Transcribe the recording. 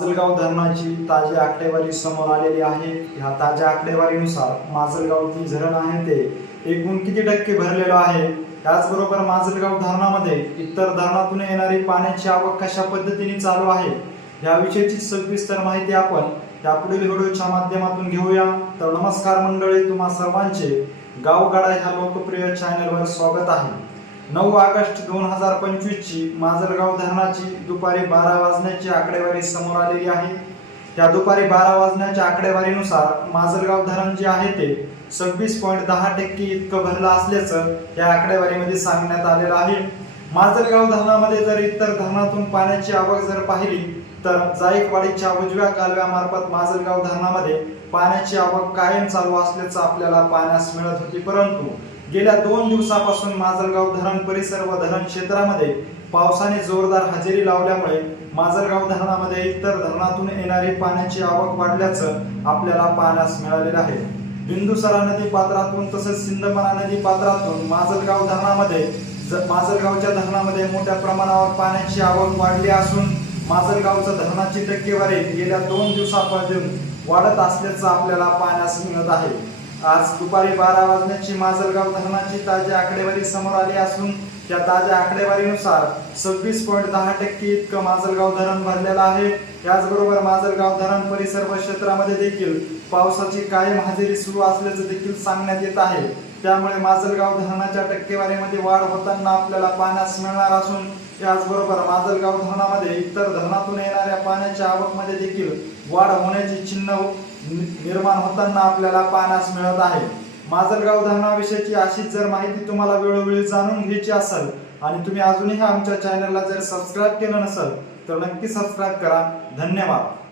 माजलगाव धरणाची ताजी आकडेवारी समोर आलेली आहे. ह्या ताज्या आकडेवारीनुसार माजलगाव जी धरण आहे ते एकूण किती टक्के भरलेलं आहे? त्याचबरोबर माजलगाव धरणामध्ये इतर धरणातून येणारी पाण्याची आवक कशा पद्धतीने चालू आहे? याविषयीची सविस्तर माहिती आपण त्या पुढील व्हिडिओच्या माध्यमातून घेऊया. तर नमस्कार मंडळी तुम्हा सर्वांचे गावगाडा ह्या लोकप्रिय चॅनलवर स्वागत आहे. नऊ ऑगस्ट दोन हजार पंचवीसची माजलगाव धरणाची दुपारी बारा वाजण्याची आकडेवारी समोर आलेली आहे. त्या दुपारी बारा वाजण्याच्या आकडेवारीनुसार माजलगाव धरण जे आहे ते सव्वीस पॉईंट दहा टक्के इतकं भरलं असल्याचं या आकडेवारीमध्ये सांगण्यात आलेलं आहे. माजलगाव धरणामध्ये जर इतर धरणातून पाण्याची आवक जर पाहिली तर जायकवाडीच्या उजव्या कालव्यामार्फत माजलगाव धरणामध्ये पाण्याची आवक कायम चालू असल्याचं आपल्याला पाहण्यास मिळत होती. परंतु गेल्या दोन दिवसापासून माजलगाव धरण परिसर व धरण क्षेत्रामध्ये पावसाने जोरदार हजेरी लावल्यामुळे माजलगाव धरणामध्ये इतर धरणातून येणारी पाण्याची आवक वाढल्याचं आपल्याला पाहण्यास मिळालेलं आहे. बिंदुसरा नदी पात्रातून तसेच सिंदपणा नदी पात्रातून माजलगाव धरणामध्ये माजलगावच्या धरणामध्ये मोठ्या प्रमाणावर पाण्याची आवक वाढली असून माजलगावचं धरणाची टक्केवारी गेल्या दोन दिवसापासून वाढत असल्याचं आपल्याला पाहण्यास मिळत आहे. आज दुपारी बारा वाजण्याची माजलगाव धरणाची ताजी आकडेवारी समोर आली असून त्या ताज्या आकडेवारीनुसार सव्वीस पॉईंट दहा टक्के इतकं माजलगाव धरण भरलेलं आहे. याचबरोबर माजलगाव धरण परिसर व क्षेत्रामध्ये देखील पावसाची कायम हजेरी सुरू असल्याचं देखील सांगण्यात येत आहे. त्यामुळे माजलगाव धरणाच्या टक्केवारीमध्ये वाढ होताना आपल्याला पाण्यास मिळणार असून त्याचबरोबर माजलगाव धरणामध्ये इतर धरणातून येणाऱ्या पाण्याच्या आवकमध्ये देखील वाढ होण्याची चिन्ह निर्माण होताना आपल्याला पाहण्यास मिळत आहे. माजलगाव धरणाविषयीची अशीच जर माहिती तुम्हाला वेळोवेळी जाणून घ्यायची असेल आणि तुम्ही अजूनही आमच्या चॅनलला जर सबस्क्राईब केलं नसेल तर नक्की सबस्क्राईब करा. धन्यवाद.